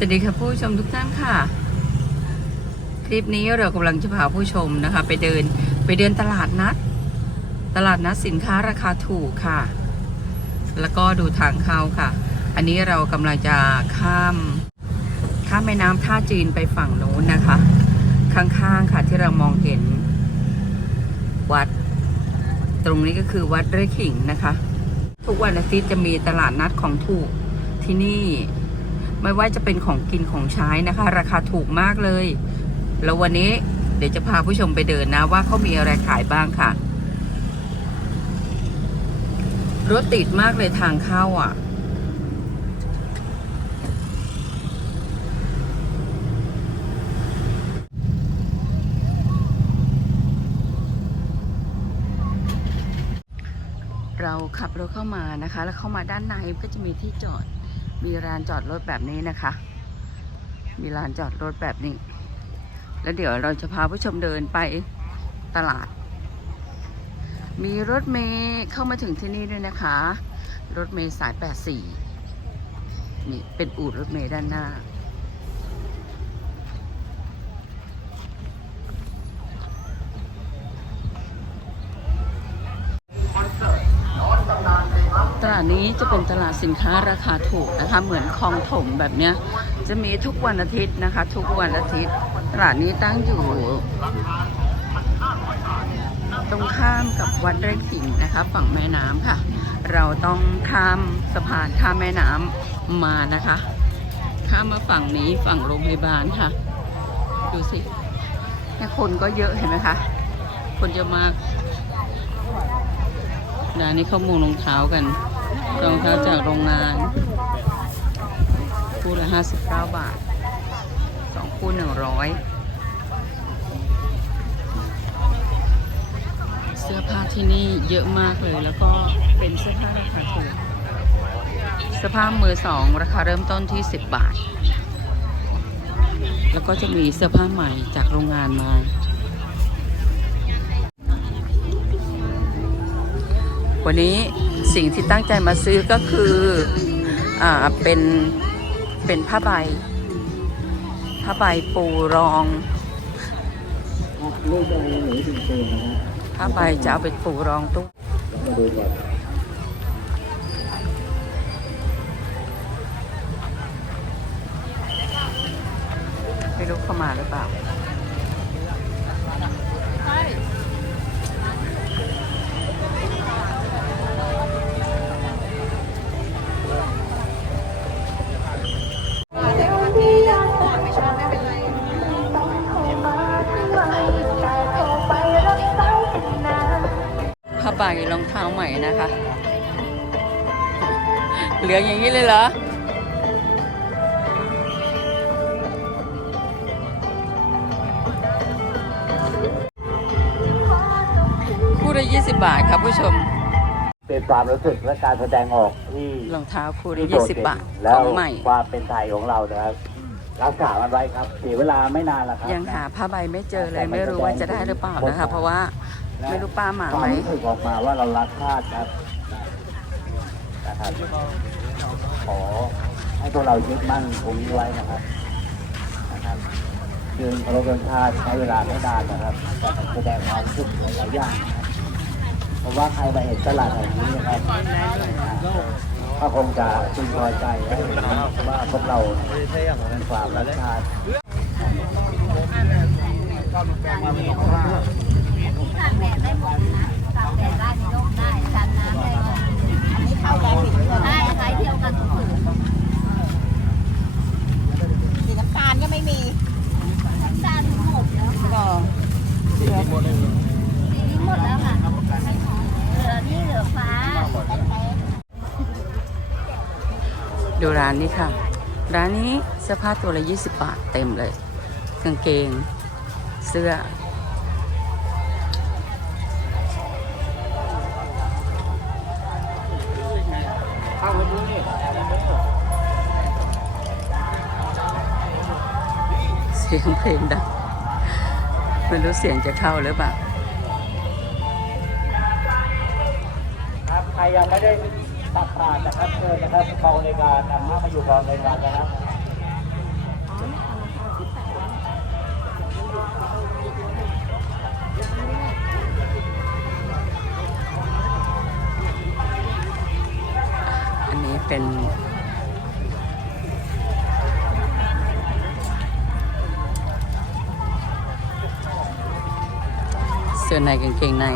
สวัสดีค่ะผู้ชมทุกท่านค่ะ คลิปนี้เรากำลังจะพาผู้ชมนะคะ ไปเดินไปเดินตลาดนัด ตลาดนัดสินค้าราคาถูกค่ะ แล้วก็ดูทางเข้าค่ะ อันนี้เรากำลังจะข้ามข้ามแม่น้ำท่าจีนไปฝั่งโน้นนะคะ ข้างๆค่ะที่เรามองเห็นวัด ตรงนี้ก็คือวัดไร่ขิงนะคะ ทุกวันอาทิตย์จะมีตลาดนัดของถูกที่นี่ ไม่ว่าจะเป็นของกินของใช้นะคะ ราคาถูกมากเลย แล้ววันนี้เดี๋ยวจะพาผู้ชมไปเดินนะว่าเขามีอะไรขายบ้างค่ะ รถติดมากเลยทางเข้าอะ เราขับรถเข้ามานะคะ แล้วเข้ามาด้านในก็จะมีที่จอด มีลานจอดรถแบบนี้นะคะ มีลานจอดรถแบบนี้ แล้วเดี๋ยวเราจะพาผู้ชมเดินไปตลาด มีรถเมย์เข้ามาถึงที่นี่ด้วยนะคะ รถเมย์สาย 84นี่เป็นอู่รถเมย์ด้านหน้า ตลาด นี้จะเป็นตลาดสินค้าราคาถูกนะคะ เหมือนคลองถมแบบเนี้ย จะมีทุกวันอาทิตย์นะคะ ทุกวันอาทิตย์ ตลาดนี้ตั้งอยู่ ตรงข้ามกับวัดไร่ขิงนะคะ ฝั่งแม่น้ำค่ะ เราต้องข้ามสะพานข้ามแม่น้ำมานะคะ ข้ามมาฝั่งนี้ฝั่งโรงพยาบาลค่ะ ดูสิเนี่คนก็เยอะเห็นไหมคะ คนเยอะมากร้านี้เขามุงรองเท้ากัน รองเท้าจากโรงงานคู่ละห้าสิบเก้าบาทสองคู่หนึ่งร้อยเสื้อผ้าที่นี่เยอะมากเลย แล้วก็เป็นเสื้อผ้าราคาถูกเสื้อผ้ามือสองราคาเริ่มต้นที่สิบบาท แล้วก็จะมีเสื้อผ้าใหม่จากโรงงานมา วันนี้สิ่งที่ตั้งใจมาซื้อก็คืออ่าเป็นเป็นผ้าใบผ้าใบปูรองผ้าใบจะเอาไปปูรองตู้ไม่รู้เข้ามาหรือเปล่า ผ้าใบรองเท้าใหม่นะคะ เหลืองอย่างนี้เลยเหรอคู่ละ20บาทครับผู้ชม เป็นความรู้สึกและการแสดงออกที่รองเท้าคู่ละที่โดด20เด่นบาทแล้ขวองใหม่ ความเป็นไทยของเรานะครับรักษามันไว้ครับเสียเวลาไม่นานแล้วครับยังหาผ้าใบไม่เจอเลยไม่รู้ว่าจะได้หรือเปล่านะคะ เพราะว่า ไม่รู้ป้ามาควาไหมมรู้สึกออกมาว่าเรารักชาติครับนะครับขอให้พวกเรายึดมั่นตรงนี้ไว้นะครับนะครับคือเคารพธงชาติใช้เวลาไม่นานนะครับแต่แสดงความรู้สึกหลายๆอย่างนะครับเพราะว่าใครมาเห็นตลาดแห่งนี้นะครับก็คงจะพึงพอใจนะครับว่าพวกเราเป็นความรักชาติตากแดดได้หมดนะตากแดดได้ในร่มได้กันน้ำได้หมดอันนี้เข้ากันผิดใช่ใช้เที่ยวกันทุกคืนสีน้ำตาลก็ไม่มีน้ำตาลหมดแล้วค่ะก็เสีนี้หมดแล้วค่ะเหลือนี่เหลือฟ้าดูร้านนี้ค่ะ ร้านนี้เสื้อผ้าตัวละ 20 บาทเต็มเลย กางเกง เสื้อ เสียงเพลงดังไม่รู้เสียงจะเข้าหรือเปล่าครับใครยังไม่ได้ตักบาตรนะครับเชิญนะครับกองในการนำมามาอยู่กองในการนะครับ สื้อในกางเกงใน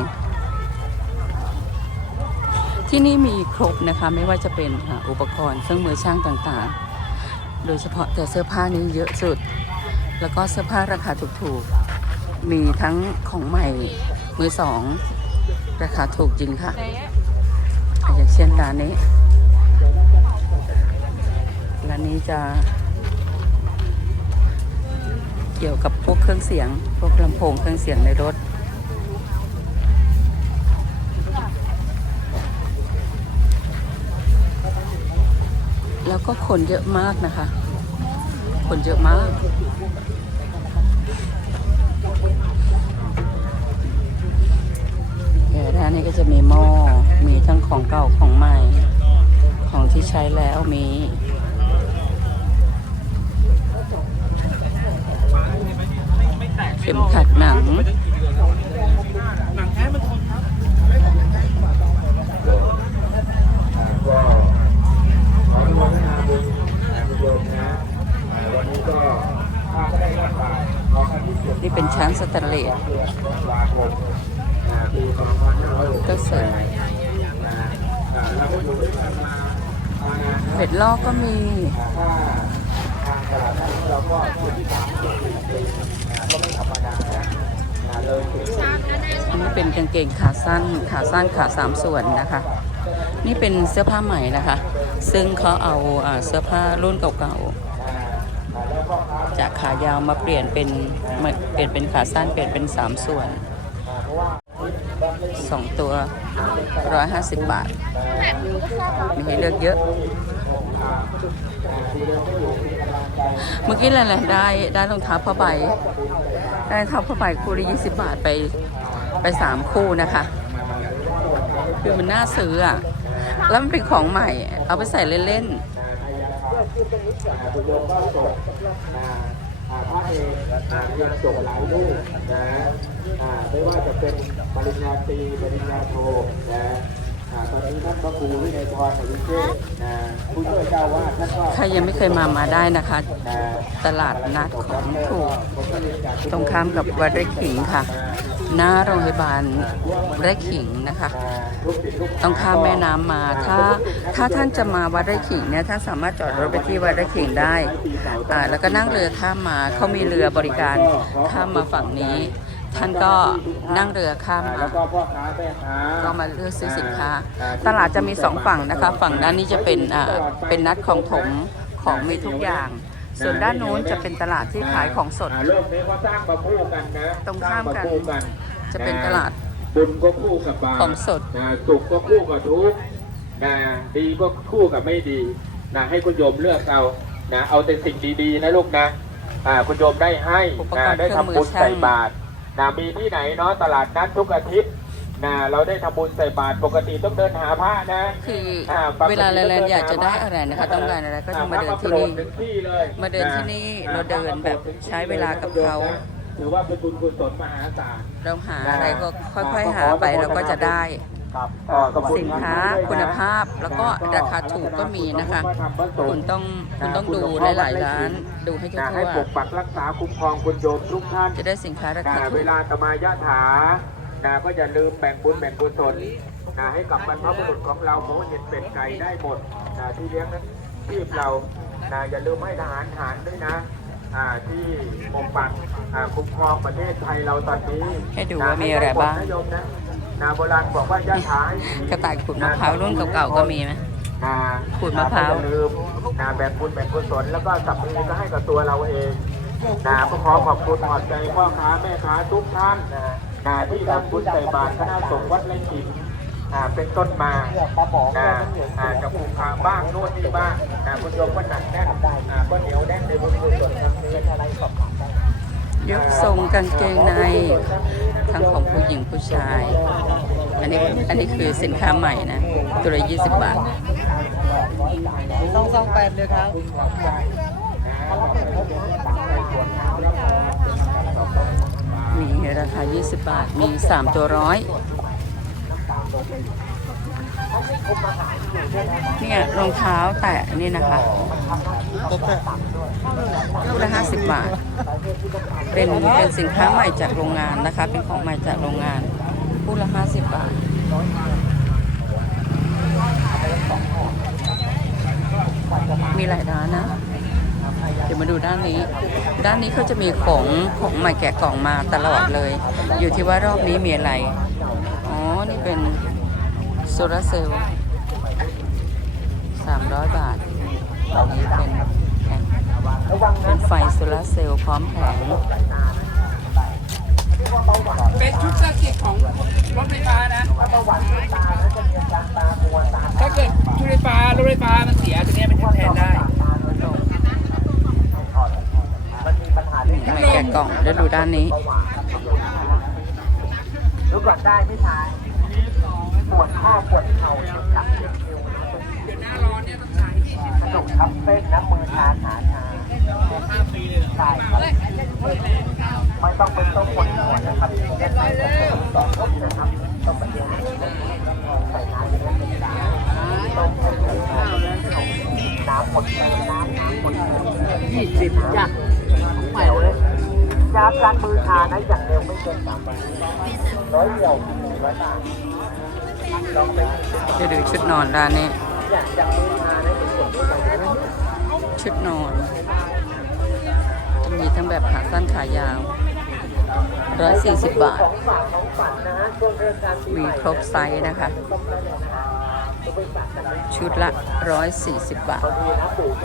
ที่นี่มีครบนะคะไม่ว่าจะเป็นอุปกรณ์เครื่องมือช่างต่างๆ โดยเฉพาะแต่เสื้อผ้านี้เยอะสุด แล้วก็เสื้อผ้าราคาถูกๆ มีทั้งของใหม่มือสอง ราคาถูกจริงค่ะ อย่างเช่นร้านนี้ร้านนี้จะเกี่ยวกับพวกเครื่องเสียง พวกลำโพงเครื่องเสียงในรถ ก็คนเยอะมากนะคะคนเยอะมาก เดี๋ยวร้านนี้ก็จะมีหม้อ มีทั้งของเก่าของใหม่ ของที่ใช้แล้วมีเข็มขัดหนัง ก็ขออนุโมทนาบุญนะคุณโยมนะอ่าวันนี้ก็ถ้าได้รับบ่ายขอให้ที่สุด นี่เป็นช้าง สแตนเลสก็เสร็จเบ็ดลอกก็มีนี่เป็นกางเกงขาสั้นขาสั้นขาสามส่วนนะคะ นี่เป็นเสื้อผ้าใหม่นะคะ ซึ่งเขาเอาเสื้อผ้ารุ่นเก่า ขายาวมาเปลี่ยนเป็นมาเปลี่ยนเป็นขาสั้นเปลี่ยนเป็นสามส่วนสองตัวร้อยห้าสิบบาท มีให้เลือกเยอะ เมื่อกี้แหละได้ได้รองเท้าผ้าใบ ได้รองเท้าผ้าใบคู่ละยี่สิบบาทไปไปสามคู่นะคะ คือมันน่าซื้ออะ แล้วมันเป็นของใหม่ เอาไปใส่เล่นคุ เอกอ่าเรียนจบหลายลูกนะอ่าไม่ว่าจะเป็นปริญญาตรีปริญญาโทนะอ่าตอนนี้ท่านพระครูวินัยพรอวิเชษฐ์นะผู้ช่วยเจ้าวาดท่านก็ๆใครยังไม่เคยมามาได้นะคะนะตลาดนัดของถูกตรงข้ามกับวัดไร่ขิงค่ะ หน้าโรงพยาบาลไร่ขิงนะคะ ต้องข้ามแม่น้ำมาถ้าถ้าท่านจะมาวัดไร่ขิงเนี่ยท่านสามารถจอดรถไปที่วัดไร่ขิงได้อ่าแล้วก็นั่งเรือข้ามมาเขามีเรือบริการข้ามมาฝั่งนี้ ท่านก็นั่งเรือข้ามมาแล้วก็พ่อค้าแม่ค้าก็มาเลือกซื้อสินค้า ตลาดจะมีสองฝั่งนะคะ ฝั่งด้านนี้จะเป็นอ่าเป็นนัดของถมของมีทุกอย่าง ส่วนด้านโน้นจะเป็นตลาดที่ขายของสดอ่าโลกนี้เขาสร้างมาคู่กันนะตรงข้ามกันสร้คู่กันจะเป็นตลาด บุญก็คู่กับบาปของสด นะสุขก็คู่กับทุกข์นะดีก็คู่กับไม่ดีนะให้คุณโยมเลือกเอานะเอาแต่สิ่งดีๆนะลูกนะอ่าคุณโยมได้ให้อุปกนะรณ์ได้เครื่องมือทำบุญช่าง ใส่บาตรนะมีที่ไหนเนาะตลาดนัดทุกอาทิตย์ นะเราได้ทำบุญใส่บาตรปกติต้องเดินหาพระนะคือเวลาแลนๆอยากจะได้อะไรนะคะต้องการอะไรก็จะมาเดินที่นี่ถึงที่เลยมาเดินที่นี่เราเดินแบบใช้เวลากับเขาถือว่าเป็นบุญกุศลมหาศาลเราหาอะไรก็ค่อยๆหาไปเราก็จะได้ครับสินค้าคุณภาพแล้วก็ราคาถูกก็มีนะคะ คุณต้องคุณต้องดูหลายๆร้าน ดูให้ทั่นะให้วปกปักรักษาคุ้มครองคุณโยมทุกท่านๆจะได้สินค้าราคานะถูเวกลาตมายะถา นะก็อย่าลืมแบ่งบุญแบ่งกุศลนะให้กับบรรพบุรุษของเราหมูเห็ดเป็ดไก่ได้หมดนะที่เลี้ยงนั้นชีพเรานะอย่าลืมให้ทหารทหารด้วยนะอ่าที่ปกปักอ่าคุ้มครองประเทศไทยเราตอนนี้ให้ดูว่ามีอะไรบ้างนโยมนะนะโบราณบอกว่ายะถาให้ดีกระต่ายขูดมะพร้าวรุ่นเก่าๆก็มีไหมนะขูดมะพร้าวอย่าลืมนะแบ่งบุญแบ่งกุศลแล้วก็สัพพีก็ให้กับตัวเราเองนะก็ขอขอบคุณขอบใจพ่อค้าแม่ค้าทุกท่านนะ ที่ทำบุญใส่บาตรคณะสงฆ์วัดไร่ขิงอ่าเป็นต้นมานะอ่าจะผูกขาบ้างโน่นนี่บ้างนะคุณโยมก็หนักแน่นอ่าก็เหนียวแน่นในบุญกุศลครั้งนี้อะไรสอบถามได้ยกทรงกางเกงในทั้งของผู้หญิงผู้ชาย อันนี้อันนี้คือสินค้าใหม่นะ ตัวละ20บาทสองสองแปดเลยครับ มีราคา 20 บาท มี 3 ตัวร้อยเนี่ยรองเท้าแตะนี่นะคะคู่ละห้าสิบบาท เป็นเป็นสินค้าใหม่จากโรงงานนะคะ เป็นของใหม่จากโรงงานคู่ละห้าสิบบาทมีหลายร้านนะ เดี๋ยวมาดูด้านนี้ ด้านนี้เขาจะมีของของใหม่แกะกล่องมาตลอดเลย อยู่ที่ว่ารอบนี้มีอะไร อ๋อ นี่เป็นโซลาร์เซลล์300บาทอันนี้เป็นแผงเป็นไฟโซลาร์เซลล์พร้อมแผงเป็นชุดเซอร์กิตของรถไฟฟ้านะถ้าเกิดชุดไฟฟ้ารถไฟฟ้ามันเสียตัวเนี้เป็นทดแทนได้ ใหม่แกล่องเดี๋ยวดูด้านนี้ดูก่อนได้ไม่ท้ายปวดข้อปวดเข่าเจ็บขับเจ็บเอวกระดูกทับเส้นน้ำมือชาขาชาใช่ครับไม่ต้องเป็นต้องปวดหัวนะครับต้องพบนะครับต้องปฏิบัติใส่น้ำอย่างนี้ต้องใส่น้ำหมดเลยน้ำน้ำหมดเลยยี่สิบจ้ะแหววเลย ยาการมือชานะอย่างเร็วไม่เกินสามวันร้อยเดียวร้อยบาทลองไปเดี๋ยวดูชุดนอนด้านนี้อย่างมือชานะเป็นส่วนที่เราชุดนอนมีทั้งแบบขาสั้นขายาว140บาทของฝากของฝันนะฮะช่วงเทศกาลปีใหมีครบไซส์นะคะต้องได้เละฮะต้อยชุดละ140บาท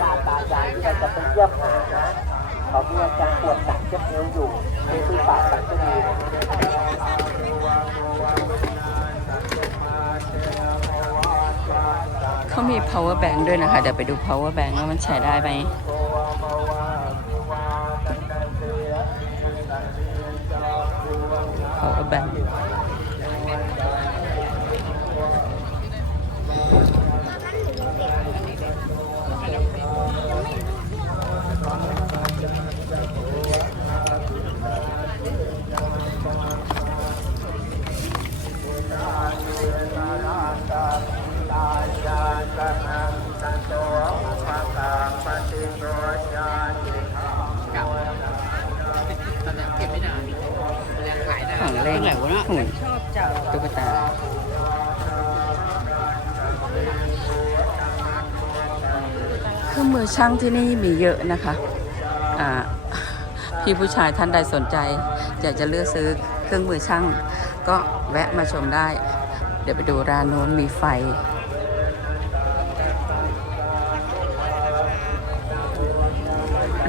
บาท เราจะไปเยี่ยมหานะเขามีอาการปวดหนักเจ็บเอวอยู่ไปไปฝากกันก็ดีเขามี power bank ด้วยนะคะ เดี๋ยวไปดู power bank ว่ามันใช้ได้ไหม power bank ช่างที่นี่มีเยอะนะคะอ่าพี่ผู้ชายท่านใดสนใจ อยากจะเลือกซื้อเครื่องมือช่าง ก็แวะมาชมได้ เดี๋ยวไปดูร้านโน้นมีไฟ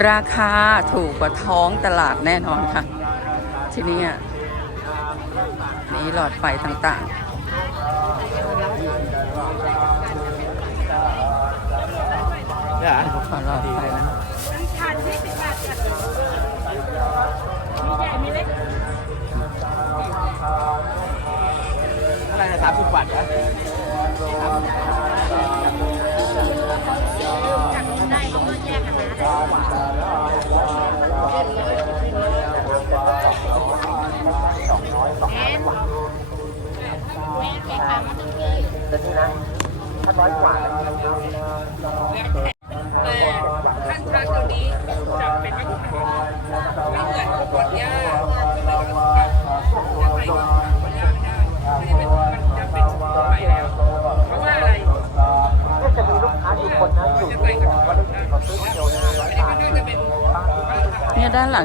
ราคาถูกกว่าท้องตลาดแน่นอนค่ะ ที่นี่อะนี่หลอดไฟต่างๆ ขอหลอดไฟนะอะไรนะสามสิบบาทนะแต่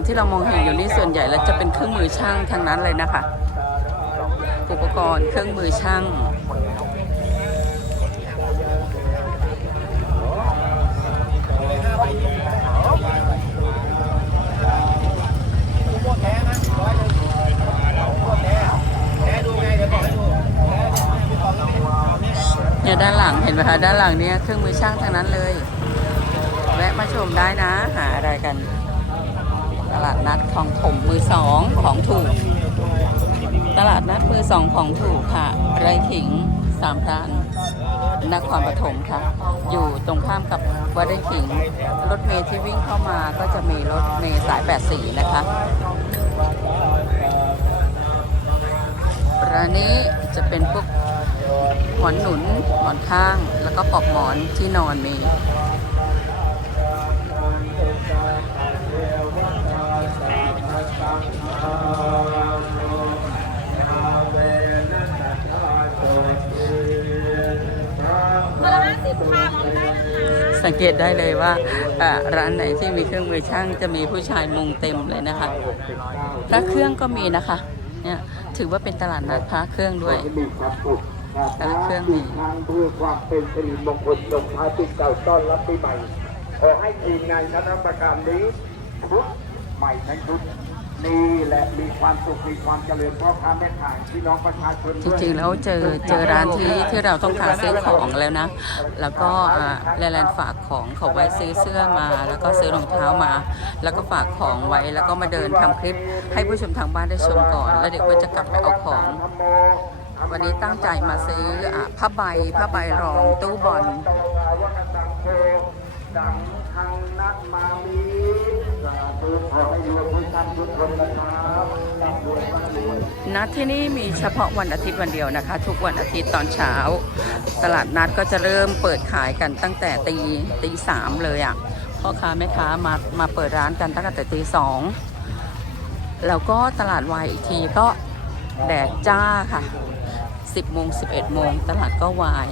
ที่เรามองเห็นอยู่นี่ส่วนใหญ่แล้วจะเป็นเครื่องมือช่างทั้งนั้นเลยนะคะ อุปกรณ์เครื่องมือช่างเนี่ยด้านหลังเห็นไหมคะด้านหลังเนี่ยเครื่องมือช่างทั้งนั้นเลย แวะมาชมได้นะ หาอะไรกัน ตลาดนัดของผมมือสองของถูก ตลาดนัดมือสองของถูกค่ะ ไรขิงสามพรานนครปฐมค่ะ อยู่ตรงข้ามกับวัดไร่ขิง รถเมล์ที่วิ่งเข้ามาก็จะมีรถเมล์สาย 84 นะคะ ร้านนี้จะเป็นพวกหมอนหนุน หมอนข้าง แล้วก็ปลอกหมอนที่นอนมี สังเกตได้เลยว่าร้านไหนที่มีเครื่องมือช่างจะมีผู้ชายมุงเต็มเลยนะคะพระเครื่องก็มีนะคะเนี่ยถือว่าเป็นตลาดนัดพระเครื่องด้วยพระเครื่องมีทางเพื่อความเป็นสิริมงคลลงท้ายปีเก่าต้อนรับปีใหม่ขอให้ทีมงานคณะกรรมการนี้ชุดใหม่ทั้งชุด นี่แหละมีความสุขมีความเจริญพ่อค้าแม่ขายพี่น้องประชาชนจริงๆแล้วเจอเจอร้านที่ที่เราต้องการซื้อของแล้วนะ แล้วก็แลนด์ฝากของเขาไว้ซื้อเสื้อมา แล้วก็ซื้อรองเท้ามา แล้วก็ฝากของไว้แล้วก็มาเดินทำคลิป ให้ผู้ชมทางบ้านได้ชมก่อน แล้วเดี๋ยวก็จะกลับไปเอาของวันนี้ตั้งใจมาซื้ออผ้าใบผ้าใบรองตู้บอลดังทางนัดมามี นัดที่นี่มีเฉพาะวันอาทิตย์วันเดียวนะคะ ทุกวันอาทิตย์ตอนเช้า ตลาดนัดก็จะเริ่มเปิดขายกันตั้งแต่ตีตีสามเลยอะ่ะพ่อค้าแม่ค้ามามาเปิดร้านกันตั้งแต่ตีสองแล้วก็ตลาดวายอีกทีก็แดดจ้าค่ะ 10โมง11โมงตลาดก็วาย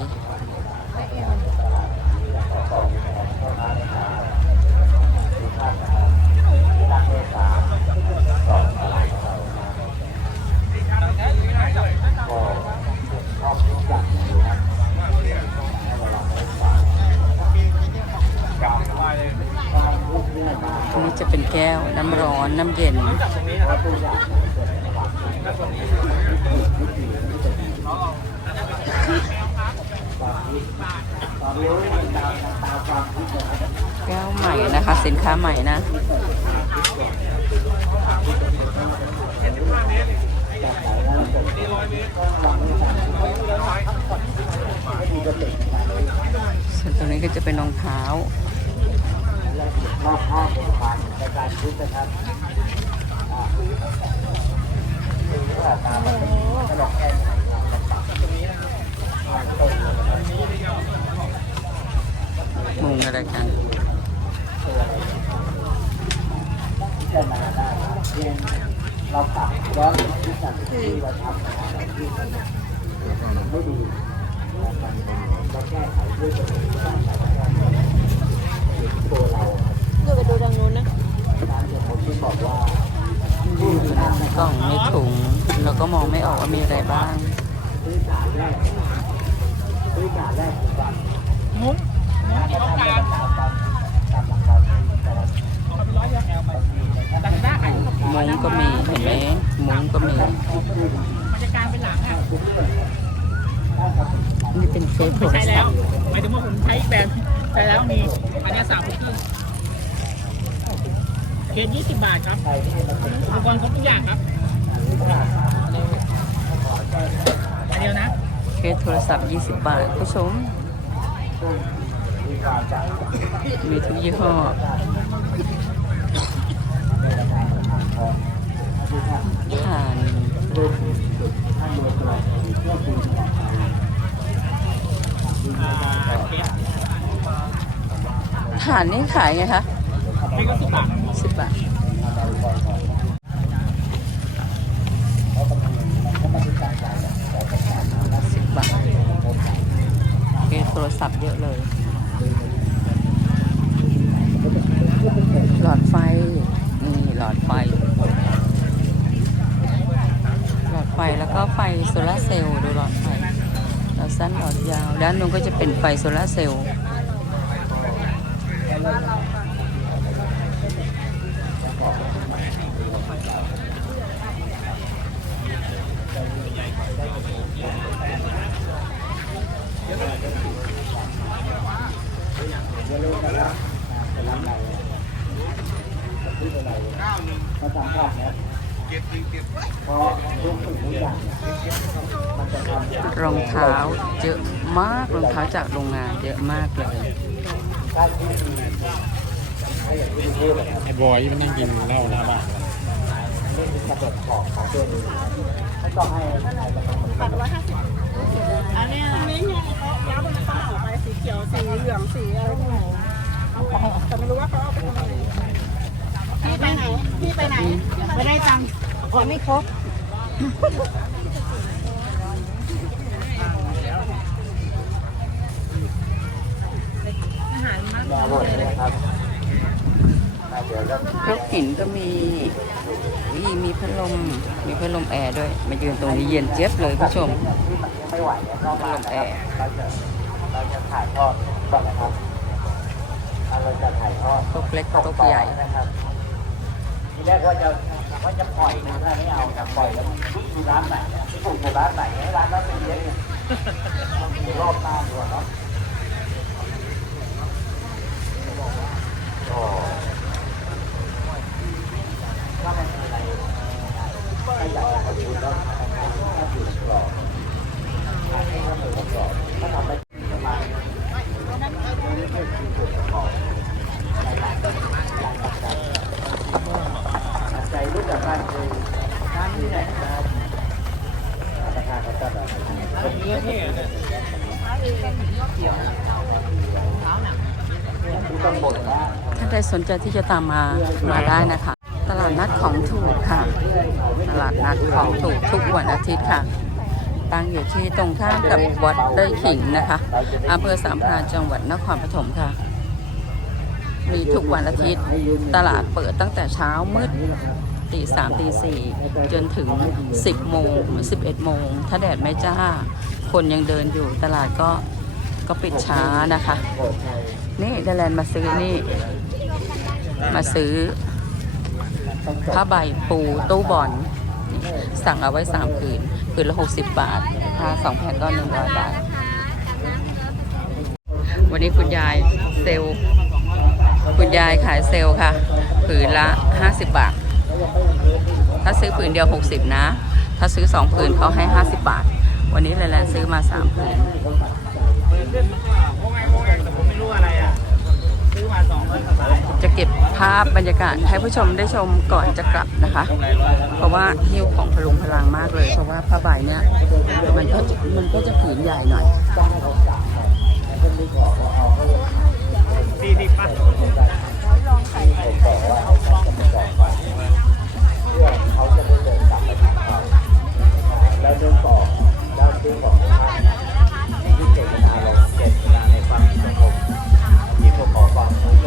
อันนี้จะเป็น แก้ว น้ำร้อน น้ำเย็น แก้วใหม่นะคะ สินค้าใหม่นะส่วนตรงนี้ก็จะเป็นรองเท้า รอบข้างเป็นผ่านในการคิดนะครับอ่าเพื่อการมาเป็นขนมแก้วมุงอะไรกันพิจารณาได้เราปรับย้อนที่สั่งที่เราทำอะไรที่ไม่ดีเราแก้ไขด้วยตัวเองสร้ารตัวเรา เดี๋ยวไปดูทางนู้นนะตามที่ผมที่บอกว่าในกล่องในถุงเราก็มองไม่ออกว่ามีอะไรบ้างพื้นฐานแรกพื้นฐานแรกคือการมุ้งมุ้งที่ต้องการตามตามตามหลักการที่แต่ละเอาไปร้อยเดียวดังหน้าขายมุ้งก็มีเห็นไหมมุ้งก็มีมันจะกลารเป็นหลังอะนี่เป็นเฟซโทไม่รใช่ศัแล้พวท์หมายถึงว่าผมใช้อีกแบรนด์ใช้แล้วมีอันเนี้สามครึ่ง เคสยี่สิบบาทครับอุปกรณ์ครบทุกอย่างครับอันเดียวนะ เคสโทรศัพท์ 20 บาทผู้ชม มีทุกยี่ห้อ ผ่านผ่านนี่ขายไงคะนี่ก็สิบบาท สิบบาทสิบบาทเคโทรศัพท์เยอะเลย หลอดไฟ นี่ หลอดไฟ หลอดไฟแล้วก็ไฟโซลาเซลล์ดูหลอดไฟหลอดสั้นหลอดยาว ด้านนู้นก็จะเป็นไฟโซลาเซลล์รองเท้าเยอะมากรองเท้าจากโรงงานเยอะมากเลย ไอ้บอยมันนั่งกินเหล้าหน้าบ้านเลขที่กำหนดของของตัวเองไม่ต้องให้ให้กำหนดปัดร้อยห้าสิบอันเนี้ยอันนี้ไงเขาย้ำมันเขาเหมาไปสีเขียวสีเหลืองสีอะไรพวกนี้แต่ไม่รู้ว่าเขาเอาไปทำอะไรพี่ไปไหนพี่ไปไหนไม่ได้ตังค์ขอไม่ครบยาหมดนะครับเดี๋ยวก็คร กหินก็มีอีมีพัดลม มีพัดลมแอร์ด้วย มายืนตรงนี้เย็นเจี๊ยบเลยผู้ชมไม่ไหวเนี่ยเข้ามานะครับเราจะถ่ายทอดก่อนนะครับเราจะถ่ายทอดครกเล็กครกใหญ่นะครับทีแรกว่าจะว่าจะปล่อยนะถ้าไม่เอาจะปล่อยแล้วดูร้านไหนเนี่ยปลูกในร้านไหนร้านนั้นเป็นเยอะเนี่ยต้องรอบหน้าดูเนาะก็ถ้าไม่มีอะไร ถ้าอยากจะขอบคุณแล้วถ้าอยู่กรอบถ้าให้เขาอยู่กรอบถ้าทำไปประมาณใจรู้จักการคือการที่ไหนครับราคาเขาจะแบบที่ต้องบ่นว่าถ้าใครสนใจที่จะตามมามาได้นะคะ ตลาดนัดของถูกค่ะ ลาดนัดของถูกทุกวันอาทิตย์ค่ะ ตั้งอยู่ที่ตรงข้ามกับวัดไร่ขิงนะคะอำเภอสามพรานจังหวัดนครปฐมค่ะ มีทุกวันอาทิตย์ ตลาดเปิดตั้งแต่เช้ามืดตีสามตีสี่จนถึง 10โมงหรือ11โมง ถ้าแดดไม่จ้า คนยังเดินอยู่ตลาดก็ก็ปิดช้านะคะ นี่เดลแลนมาซื้อนี่ มาซื้อผ้าใบปูตู้บอล สั่งเอาไว้สามผืนผืนละหกสิบบาทถ้าสองแผ่นก็หนึ่งร้อยบาท วันนี้คุณยายเซลคุณยายขายเซลค่ะ ผืนละห้าสิบบาท ถ้าซื้อผืนเดียวหกสิบนะ ถ้าซื้อสองผืนเขาให้ห้าสิบบาท วันนี้แลนซื้อมาสามผืน จะเก็บภาพบรรยากาศให้ผู้ชมได้ชมก่อนจะกลับนะคะ เพราะว่าหิ้วของพลุงพลังมากเลย เพราะว่าผ้าใบเนี่ยมันก็มันก็จะผืนใหญ่หน่อยแล้วเขาจะไดินต่อด้านเรื่องของท่านที่ ถ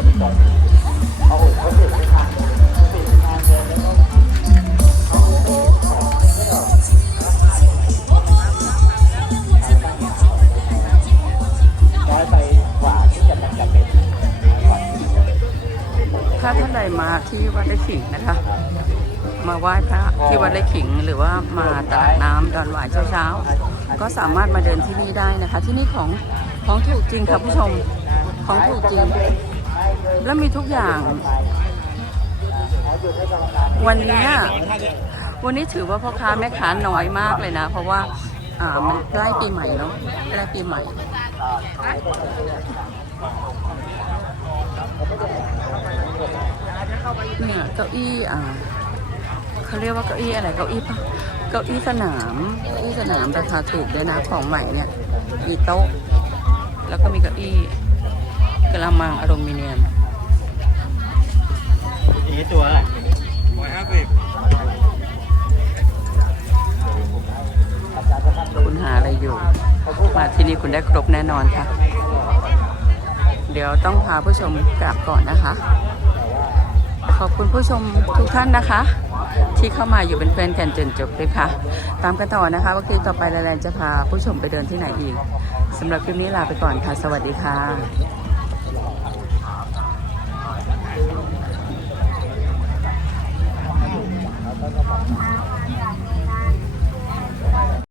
้าท่านใดมาที่วัดไร่ขิงนะคะ มาไหว้พระที่วัดไร่ขิง หรือว่ามาตลาดน้ำดอนหวายเช้าๆ ก็สามารถมาเดินที่นี่ได้นะคะ ที่นี่ของของถูกจริงค่ะผู้ชมของถูกจริง และมีทุกอย่าง วันนี้วันนี้ถือว่าพ่อค้าแม่ค้าน้อยมากเลยนะ เพราะว่าอ่ามันใกล้ปีใหม่เนาะใกล้ปีใหม่เนี่ยเก้าอี้อ่าเขาเรียกว่าเก้าอี้อะไรเก้าอี้ปะเก้าอี้สนามเก้าอี้สนามราคาถูกด้วยนะของใหม่เนี่ยมีโต๊ะ แล้วก็มีเก้าอี้ กระมังอลูมิเนียมอีตัวอะไรคุณหาอะไรอยู่ มาที่นี่คุณได้ครบแน่นอนค่ะ เดี๋ยวต้องพาผู้ชมกลับก่อนนะคะ ขอบคุณผู้ชมทุกท่านนะคะ ที่เข้ามาอยู่เป็นเพื่อนกันจนจบเลยค่ะ ตามกันต่อนะคะว่าคลิปต่อไปแลนจะพาผู้ชมไปเดินที่ไหนอีกสำหรับคลิปนี้ลาไปก่อนค่ะ สวัสดีค่ะ Oh, my God.